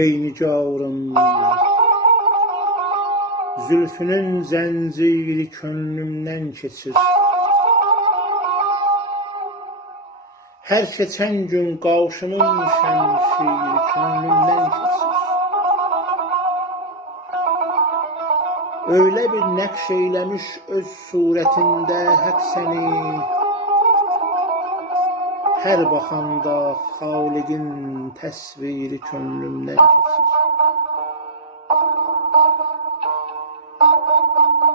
Ey nigarım, zülfünün zənciri könlümdən keçir. Hər keçən gün qavşının şəmşiri könlümdən keçir. Öyle bir nəqş eyləmiş öz surətində haqq səni, hər baxanda Xaliqin təsviri könlümdən keçir.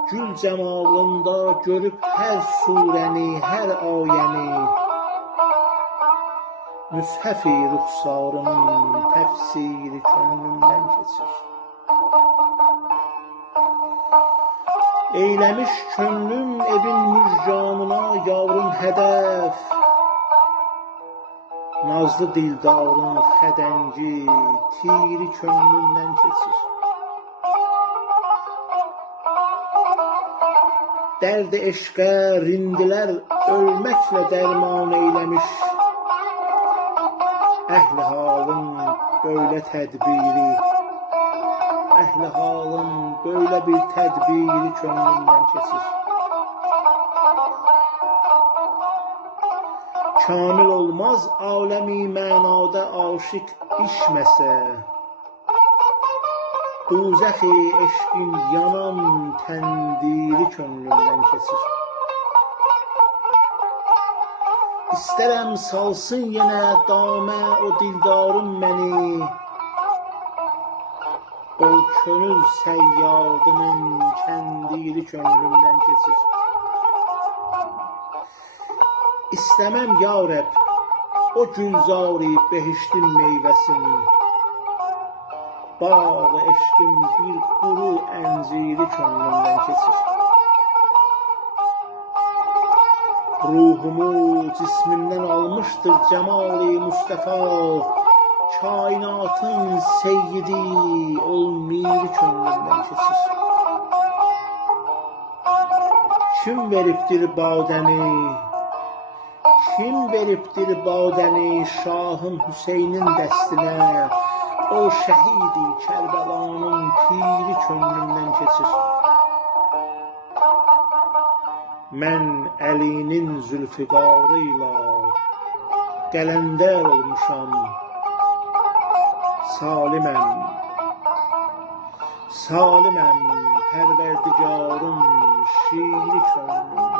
Gül cəmalında görüb hər surəni, hər ayəni, Müshəf-i ruxsarının təfsiri könlümdən keçir. Eyləmiş könlüm evin müjganına yavrun hədəf, Nazlı dildarın xədəngi tiri könlümdən keçir. Dərd-i eşqə rindilər ölməklə dərman eyləmiş, Əhl-i halın böyle tədbiri, Əhl-i halın böyle bir tədbiri könlümdən keçir. Kamil olmaz alemi mənada aşık işməsə, Duzəx-i eşqin yanan təndiri könlümdən keçir. İstərəm salsın yenə damə o dildarım məni, Ol könül səyyadının kəndiri könlümdən keçir. İstəməm ya Rəbb o gülzari behiştin meyvəsini, Bağ eşqin bir quru ənciri könlümdən keçir. Ruhumu cismimdən almışdır cəmal-i Mustafa, Kainatın seyyidi ol miri könlümdən keçir. Kim veribdir badəni, kim veribdir badəni Şahın Hüseynin dəstinə, O şəhidi Kərbəlanın piri könlümdən keçir. Mən Əlinin zülfiqarıyla qələndər olmuşam, Saliməm, saliməm, Pərverdigarın şiiri könlümdən.